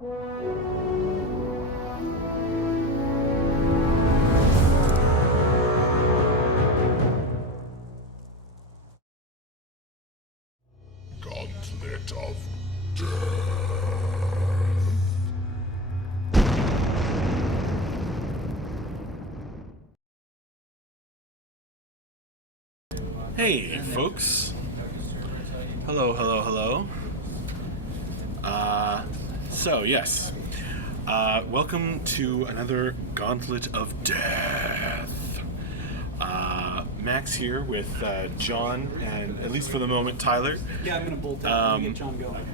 Gauntlet of Death. Hey, folks. Hello, hello, hello. Yes. Welcome to another Gauntlet of Death. Max here with John and, at least for the moment, Tyler. Yeah, I'm gonna bolt out and get John going.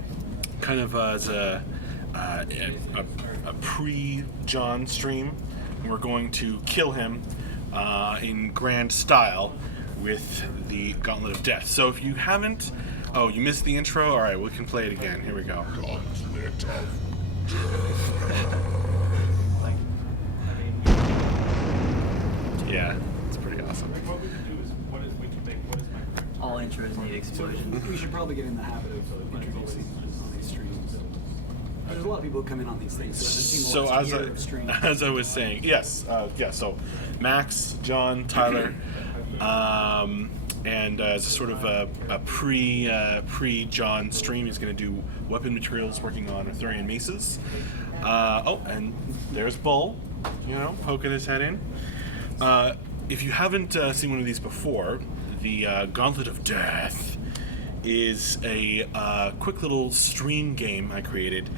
Kind of as a pre-John stream. We're going to kill him in grand style with the Gauntlet of Death. So if you haven't... Oh, you missed the intro? Alright, we can play it again. Here we go. Gauntlet of Death. Yeah, it's pretty awesome. What we can do is, what is my correct? All intros need explosions. We should probably get in the habit of introducing on these streams. There's a lot of people who come in on these things, so it seems of streams. As I was saying, yes, so Max, John, Tyler, and as a sort of a pre-John stream, he's going to do weapon materials working on Arthurian maces. And there's Bull, poking his head in. If you haven't seen one of these before, the Gauntlet of Death is a quick little stream game I created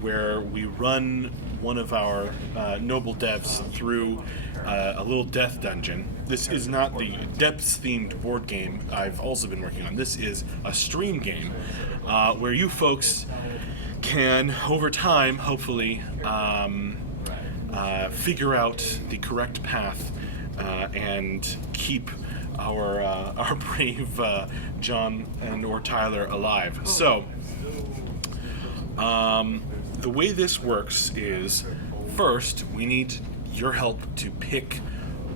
where we run one of our noble devs through a little death dungeon. This is not the depths-themed board game I've also been working on. This is a stream game where you folks can, over time, hopefully, figure out the correct path and keep our brave John and or Tyler alive. So, the way this works is, first, we need your help to pick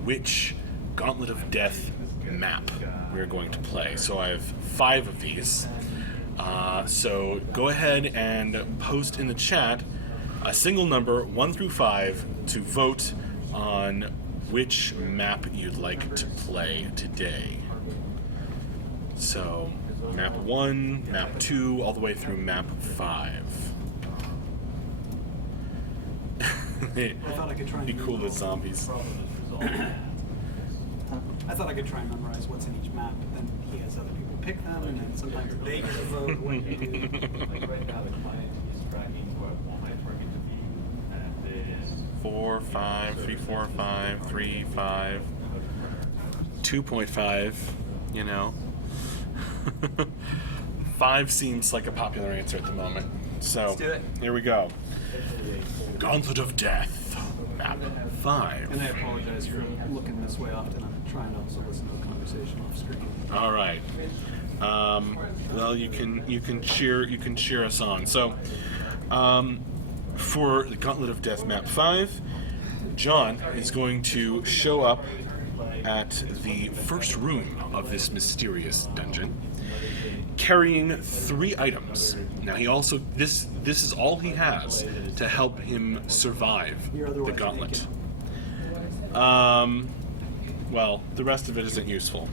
which Gauntlet of Death map we're going to play. So I have 5 of these. So go ahead and post in the chat a single number, 1 through 5, to vote on which map you'd like to play today. So, map 1, map 2, all the way through map 5. I thought I could try and Be cool with zombies. I thought I could try and memorize what's in each map, but then he has other people pick them, and then sometimes they get to vote what you do. Like right now, the client is tracking what I want my target to be, and it is 4, 5, 3, 4, 5, 3, 5, 2.5, 5 seems like a popular answer at the moment. So, Let's do it. Here we go. Gauntlet of Death, map 5. And I apologize for looking this way often. I'm trying to also listen to a conversation off screen. All right. Well, you can cheer us on. So, for the Gauntlet of Death map 5, John is going to show up at the first room of this mysterious dungeon, carrying 3 items. Now he also this is all he has to help him survive the gauntlet. Well, the rest of it isn't useful.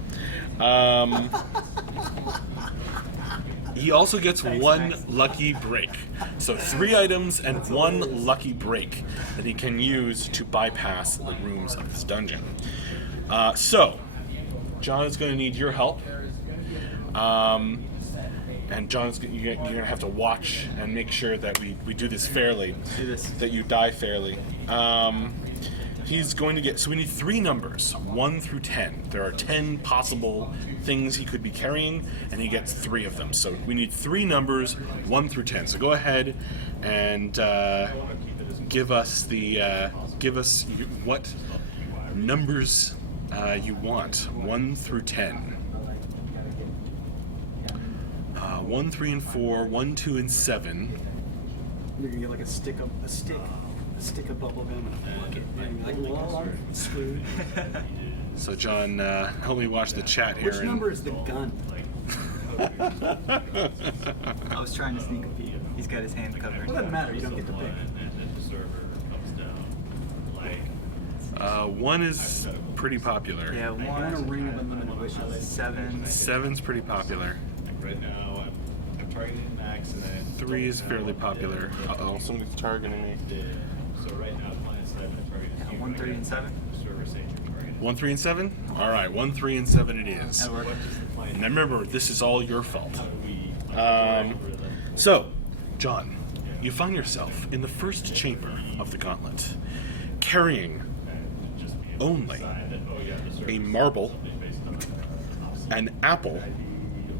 He also gets 1 lucky break. So 3 items and 1 lucky break that he can use to bypass the rooms of this dungeon. So, John is going to need your help. And John's you're going to have to watch and make sure that we do this fairly. That you die fairly. He's going to get... So we need 3 numbers, 1 through 10. There are 10 possible things he could be carrying, and he gets 3 of them. So we need 3 numbers, 1 through 10. So go ahead and give us what numbers you want, 1 through 10. 1, 3, and 4, 1, 2, and 7. You're gonna get like a stick of bubble gum and a bucket, and you're like, well, I'm screwed. So John, help me watch the chat here. Which number is the gun? I was trying to sneak a peek. He's got his hand covered. Well, it doesn't matter. You don't get to pick. And then the server comes down. Like, 1 is pretty popular. Yeah, You want a 1, ring of unlimited wishes. 7. 7's pretty popular. like right now, I'm targeting max, and then 3 is fairly popular. Uh-oh, somebody's targeting me. So right now, client side, my target is 1, 3, and 7. server saying your target. 1, 3, and 7? All right, 1, 3, and 7 it is. That works. And remember, this is all your fault. We So, John, you find yourself in the first chamber of the Gauntlet, carrying only a marble, an apple,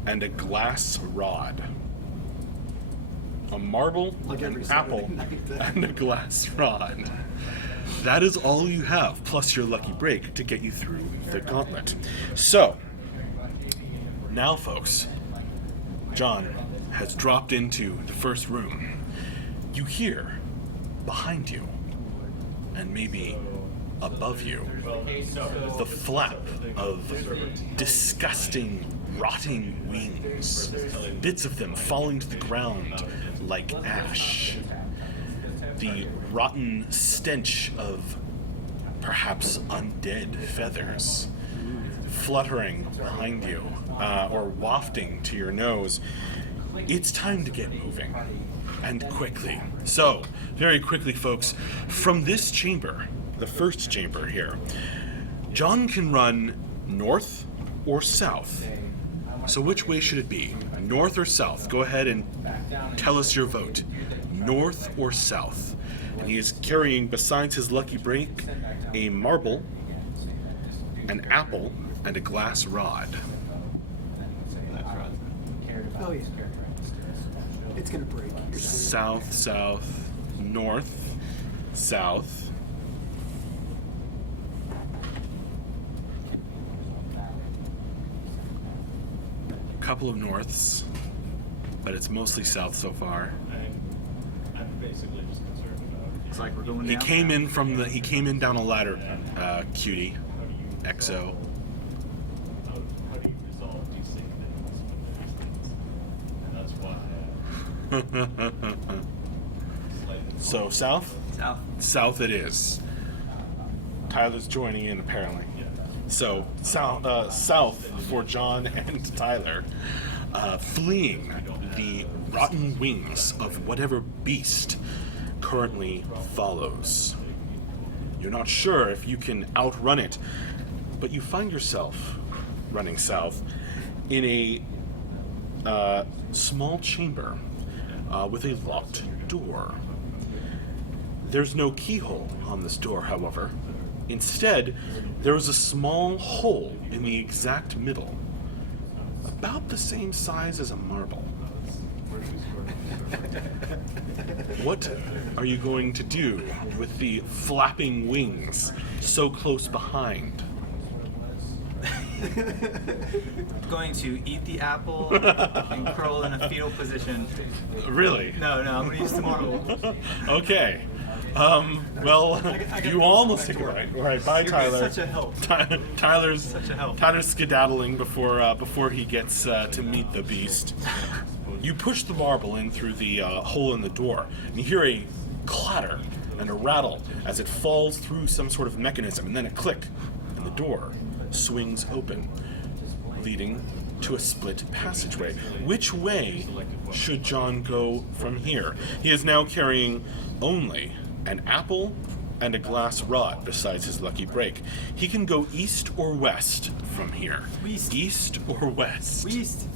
and a glass rod. A marble, Like every an Saturday apple, night then. and a glass rod. That is all you have, plus your lucky break to get you through the Gauntlet. So, now folks, John has dropped into the first room. You hear behind you, and maybe above you, the flap of disgusting, rotting wings, bits of them falling to the ground like ash. The rotten stench of perhaps undead feathers fluttering behind you, or wafting to your nose. It's time to get moving, and quickly. So, very quickly, folks, from this chamber, the first chamber here, John can run north or south. So which way should it be? North or south? Go ahead and tell us your vote. North or south? And he is carrying, besides his lucky break, a marble, an apple, and a glass rod. Oh, yeah. It's going to break. You're screwed. South, south, north, south. Couple of norths, but it's mostly south so far. I'm basically just concerned about. Looks like we're going He down. came in down a ladder, cutie, XO. How do you resolve these same things when there's things? And that's why. So south? South. South it is. Tyler's joining in apparently. So south for John and Tyler, fleeing the rotten wings of whatever beast currently follows. You're not sure if you can outrun it, but you find yourself running south in a small chamber with a locked door. There's no keyhole on this door, however. Instead, there is a small hole in the exact middle, about the same size as a marble. What are you going to do with the flapping wings so close behind? Going to eat the apple and curl in a fetal position. Really? No, I'm going to use the marble. Okay. Well, you almost did it right. All right, bye, You're Tyler. such a help. Tyler's Such a help. Tyler's skedaddling before he gets to meet the beast. You push the marble in through the hole in the door, and you hear a clatter and a rattle as it falls through some sort of mechanism, and then a click, and the door swings open, leading to a split passageway. Which way should John go from here? He is now carrying only an apple and a glass rod besides his lucky break. He can go east or west from here. West. East or west? East.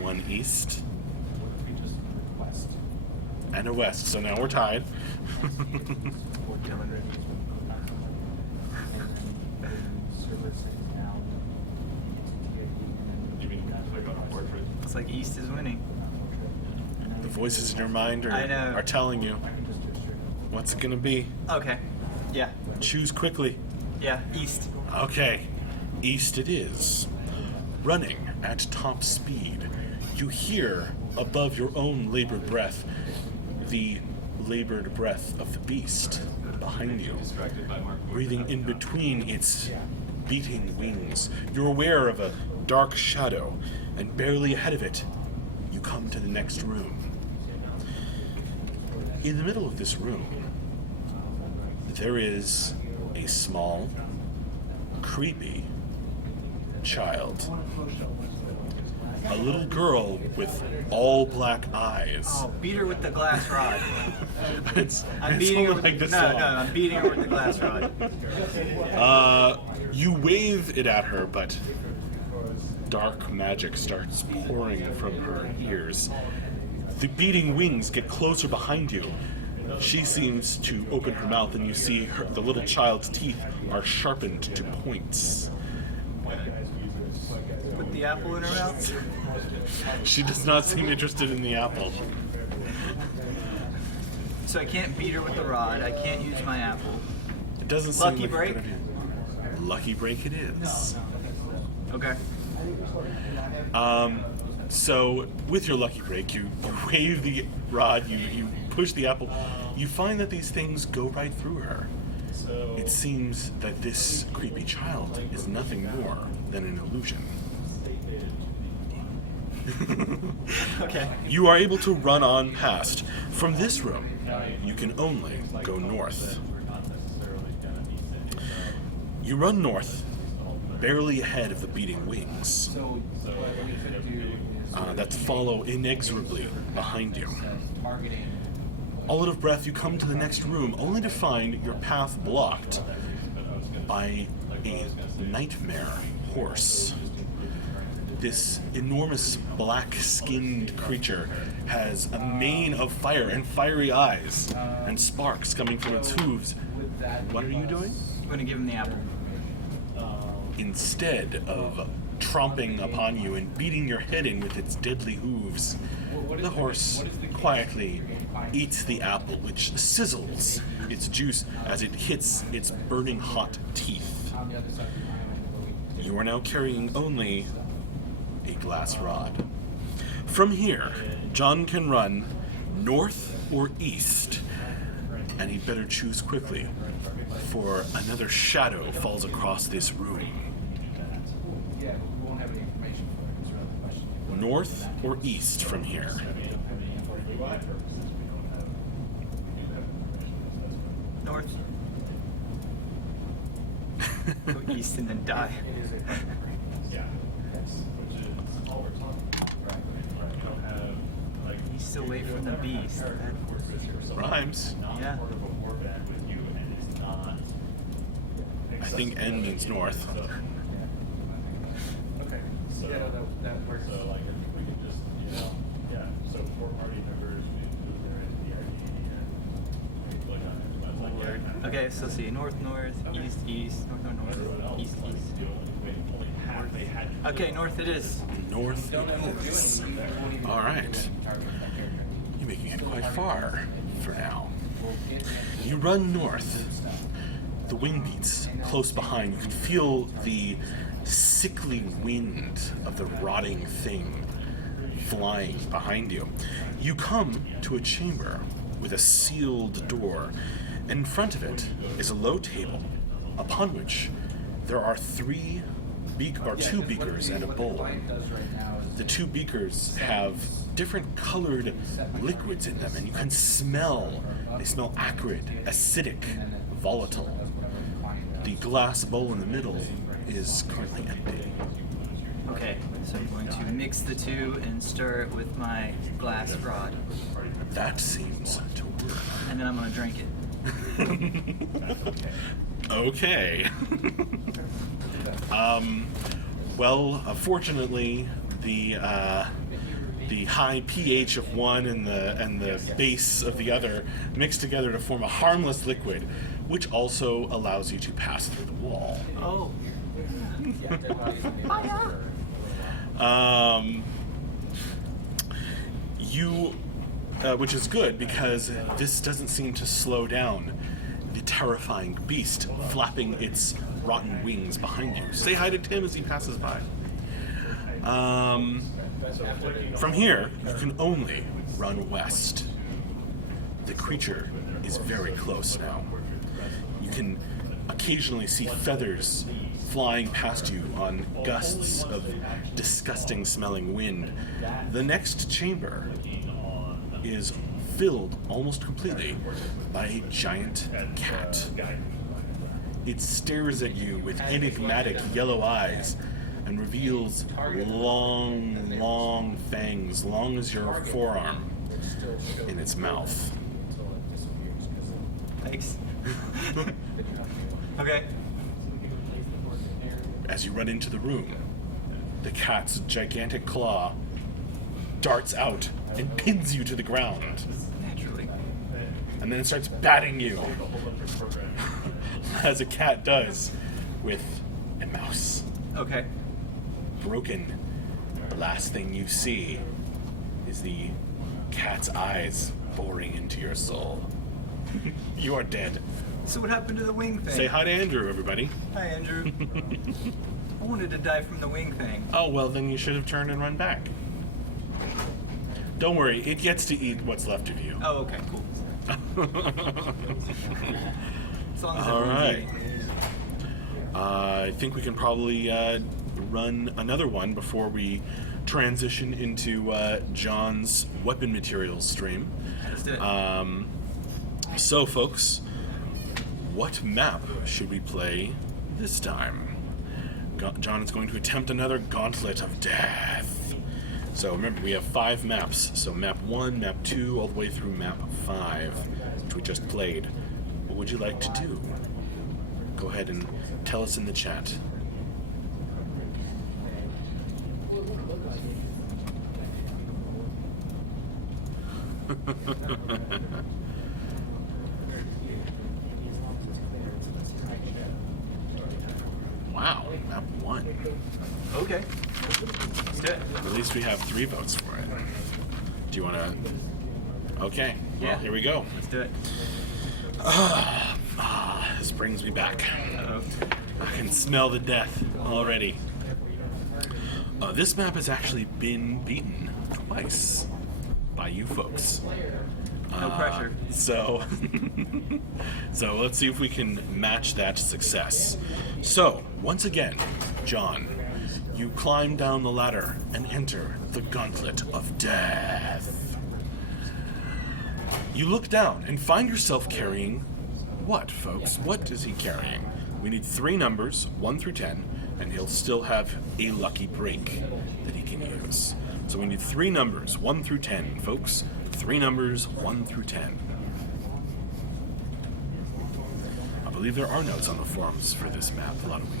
One east and a west. So now we're tied. You mean click on a portrait? Looks like East is winning. The voices in your mind I know. are telling you what's it gonna be. Okay. Yeah. Choose quickly. Yeah. East. Okay, east it is. Running at top speed, you hear above your own labored breath the labored breath of the beast behind you, breathing in between its beating wings. You're aware of a dark shadow, and barely ahead of it, you come to the next room. In the middle of this room, there is a small, creepy child. A little girl with all black eyes. Oh, beat her with the glass rod. I'm beating her with like this no, long. no, I'm beating her with the glass rod. You wave it at her, but dark magic starts pouring from her ears. The beating wings get closer behind you. She seems to open her mouth, and you see the little child's teeth are sharpened to points. Put the apple in her mouth. She does not seem interested in the apple. So I can't beat her with the rod. I can't use my apple. It doesn't seem Lucky like a break? good idea. Lucky break it is. Okay. So with your lucky break, you wave the rod, you push the apple. You find that these things go right through her. It seems that this creepy child is nothing more than an illusion. Okay. You are able to run on past. From this room, you can only go north. You run north, barely ahead of the beating wings that follow inexorably behind you. All out of breath, you come to the next room, only to find your path blocked by a nightmare horse. This enormous black-skinned creature has a mane of fire and fiery eyes and sparks coming from its hooves. What are you doing? I'm gonna give him the apple. Instead of tromping upon you and beating your head in with its deadly hooves, the horse quietly eats the apple, which sizzles its juice as it hits its burning hot teeth. You are now carrying only a glass rod. From here, John can run north or east, and he'd better choose quickly, for another shadow falls across this room. North or east from here? North. Go east and then die. You still wait for the beast. Rhymes. Yeah. I think N means north. Okay. So that works. So like if we can just, so 4 party members, we include their NDRD and click on it. Okay, so see, north, east, north, east. Okay, north it is. North it is. All right. You're making it quite far for now. You run north. The wing beats close behind. You can feel the sickly wind of the rotting thing flying behind you. You come to a chamber with a sealed door. In front of it is a low table, upon which there are 2 beakers and a bowl. The 2 beakers have different colored liquids in them, and you can smell. They smell acrid, acidic, volatile. The glass bowl in the middle is currently empty. Okay, so I'm going to mix the 2 and stir it with my glass rod. That seems to work. And then I'm going to drink it. Okay. Well, fortunately, the high pH of one and the base of the other mix together to form a harmless liquid, which also allows you to pass through the wall. Oh. Which is good because this doesn't seem to slow down the terrifying beast flapping its rotten wings behind you. Say hi to Tim as he passes by. From here, you can only run west. The creature is very close now. You can occasionally see feathers flying past you on gusts of disgusting smelling wind. The next chamber is filled almost completely by a giant cat. It stares at you with enigmatic yellow eyes and reveals long fangs, long as your forearm, in its mouth. Thanks. Okay. As you run into the room, the cat's gigantic claw darts out and pins you to the ground. Naturally. And then it starts batting you, as a cat does with a mouse. Okay. Broken. The last thing you see is the cat's eyes boring into your soul. You are dead. So what happened to the wing thing? Say hi to Andrew, everybody. Hi, Andrew. I wanted to die from the wing thing. Oh, well, then you should have turned and run back. Don't worry, it gets to eat what's left of you. Oh, okay, cool. As long as All everyone's right. eating. I think we can probably run another one before we transition into John's weapon materials stream. Let's do it. So, folks, what map should we play this time? John is going to attempt another Gauntlet of Death. So remember, we have 5 maps. So map 1, map 2, all the way through map 5, which we just played. What would you like to do? Go ahead and tell us in the chat. Wow, map 1. Okay. Let's do it. At least we have 3 votes for it. Do you want to? Okay. Well, Yeah. here we go. Let's do it. This brings me back. Uh-oh. I can smell the death already. This map has actually been beaten twice by you folks. No pressure. So, so let's see if we can match that success. So, once again, John, you climb down the ladder and enter the Gauntlet of Death. You look down and find yourself carrying what, folks? What is he carrying? We need 3 numbers, 1 through 10, and he'll still have a lucky break that he can use. So we need 3 numbers, 1 through 10, folks. 3 numbers, 1 through 10. I believe there are notes on the forums for this map, a lot of we.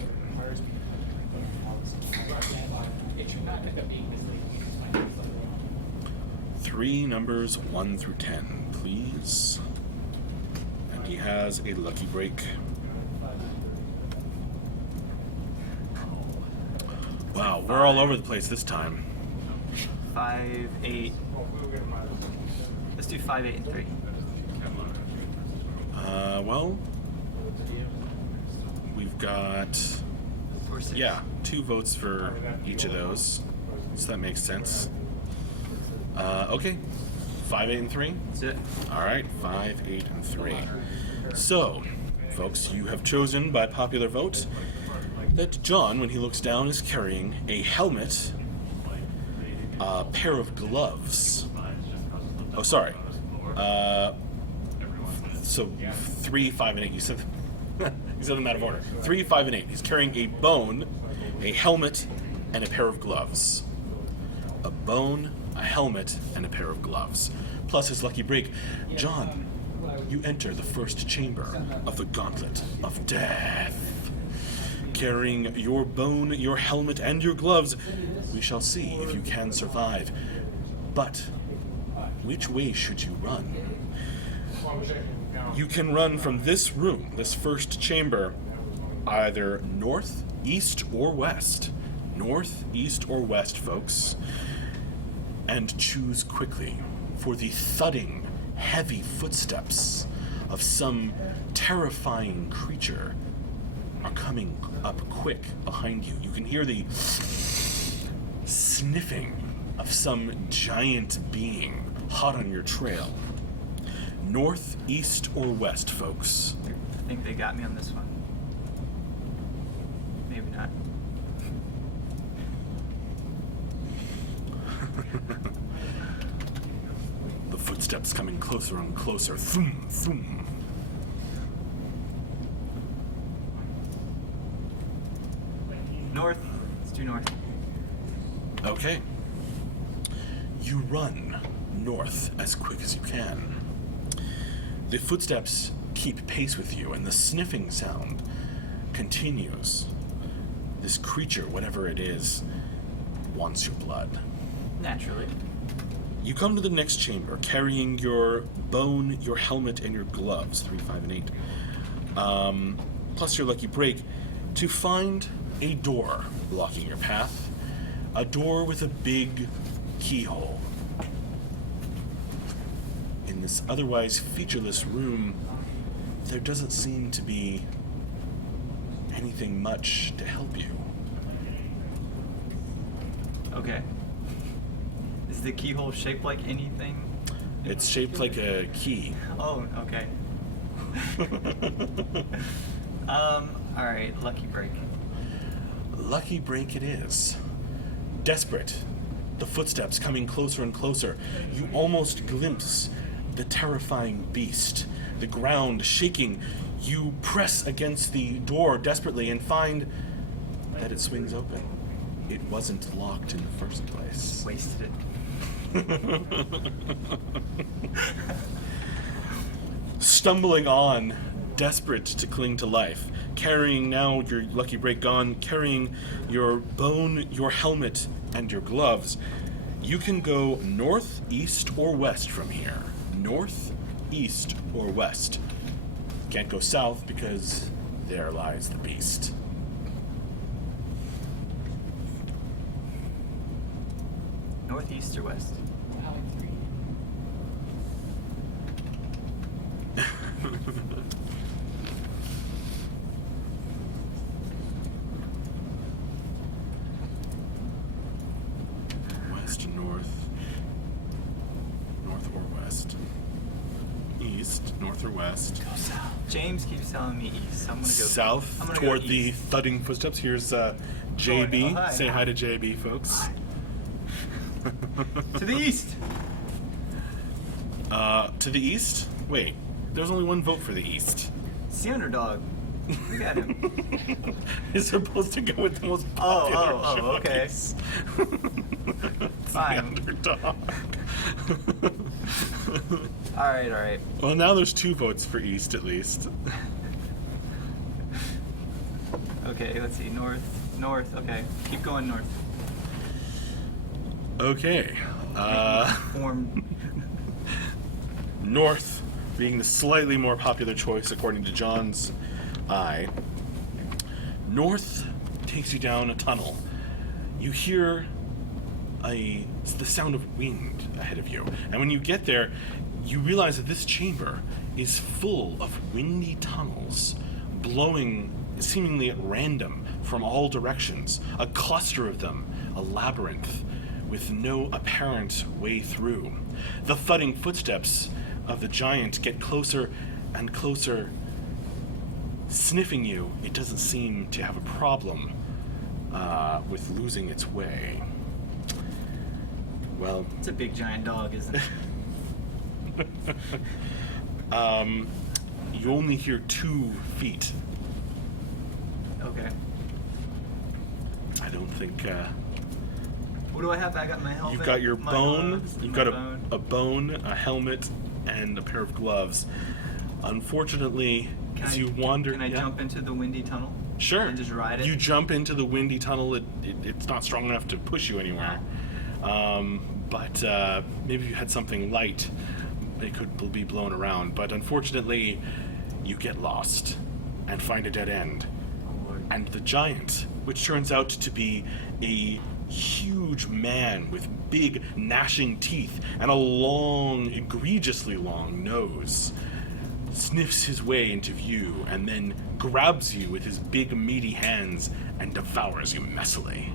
3 numbers, 1 through 10, please. And he has a lucky break. Wow, we're all over the place this time. 5, 8. Let's do 5, 8, and 3. Well, we've got, 4, 6. yeah, 2 votes for each of those. So that makes sense. Okay, 5, 8, and 3. That's it. All right, 5, 8, and 3. So, folks, you have chosen by popular vote that John, when he looks down, is carrying a helmet, a pair of gloves. Oh, sorry. So 3, 5, and 8. You said them out of order. 3, 5, and 8. He's carrying a bone, a helmet, and a pair of gloves. A bone, a helmet, and a pair of gloves. Plus his lucky break. John, you enter the first chamber of the Gauntlet of Death. Carrying your bone, your helmet, and your gloves, we shall see if you can survive. But which way should you run? You can run from this room, this first chamber, either north, east, or west. North, east, or west, folks. And choose quickly, for the thudding, heavy footsteps of some terrifying creature are coming up quick behind you. You can hear the sniffing of some giant being hot on your trail. North, east, or west, folks? think they got me on this one. Maybe not. The footsteps coming closer and closer. Thum, thum. North. Let's do north. Okay. You run north as quick as you can. The footsteps keep pace with you, and the sniffing sound continues. This creature, whatever it is, wants your blood. Naturally. You come to the next chamber, carrying your bone, your helmet, and your gloves, 3, 5, and 8. Plus your lucky break, to find a door blocking your path. A door with a big keyhole. In this otherwise featureless room, there doesn't seem to be anything much to help you. Okay. Is the keyhole shaped like anything? It's shaped like a key. Oh, okay. Alright, lucky break. Lucky break it is. Desperate, the footsteps coming closer and closer, you almost glimpse the terrifying beast. The ground shaking, you press against the door desperately and find that it swings open. It wasn't locked in the first place. Wasted it. Stumbling on, desperate to cling to life, carrying now your lucky break gone, carrying your bone, your helmet, and your gloves, you can go north, east, or west from here. North, east, or west. Can't go south because there lies the beast. North, east, or west? West, north or west. East, north or west. Go south. James keeps telling me east. I'm gonna go South I'm gonna toward go the east. thudding footsteps. Here's JB. Oh, hi. Say hi to JB, folks. To the east. To the east? Wait, there's only one vote for the east. It's the underdog. We got him. You're supposed to go with the most popular Okay. choice. Fine. The underdog. Alright. Well, now there's 2 votes for east at least. Okay, let's see. North. Okay. Keep going north. Okay. Form. North being the slightly more popular choice according to John's eye. North takes you down a tunnel. You hear the sound of wind ahead of you. And when you get there, you realize that this chamber is full of windy tunnels, blowing seemingly at random from all directions. A cluster of them, a labyrinth, with no apparent way through. The thudding footsteps of the giant get closer and closer, sniffing you. It doesn't seem to have a problem with losing its way. Well, It's a big giant dog, isn't it? you only hear 2 feet. Okay. I don't think. What do I have? I got my helmet. You've got your my bone. gloves, You've my got bone. a bone, a helmet, and a pair of gloves. Unfortunately, as you wander, Can I yeah. jump into the windy tunnel? Sure. And just ride it? You jump into the windy tunnel. It's not strong enough to push you anywhere. But maybe if you had something light, it could be blown around. But unfortunately, you get lost and find a dead end. Oh, Lord. And the giant, which turns out to be a huge man with big gnashing teeth and a long, egregiously long nose, sniffs his way into view and then grabs you with his big meaty hands and devours you messily.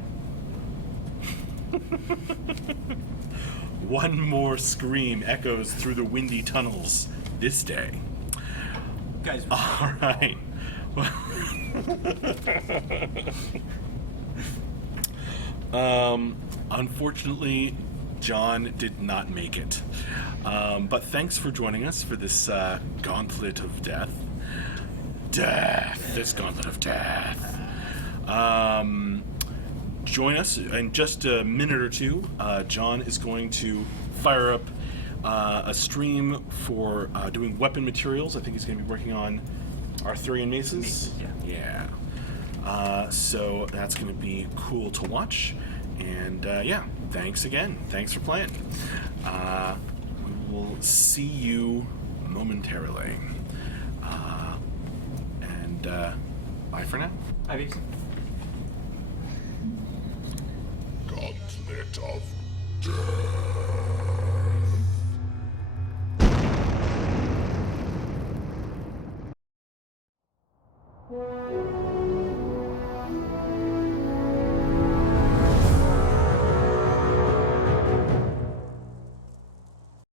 One more scream echoes through the windy tunnels this day. guys were All right. Unfortunately, John did not make it. But thanks for joining us for this Gauntlet of Death. This Gauntlet of Death. Join us in just a minute or two. John is going to fire up a stream for doing weapon materials. I think he's going to be working on Arthurian maces. Yeah. So that's going to be cool to watch. And yeah, thanks again. Thanks for playing. We will see you momentarily. And bye for now. Bye, peeps. Gauntlet of Death.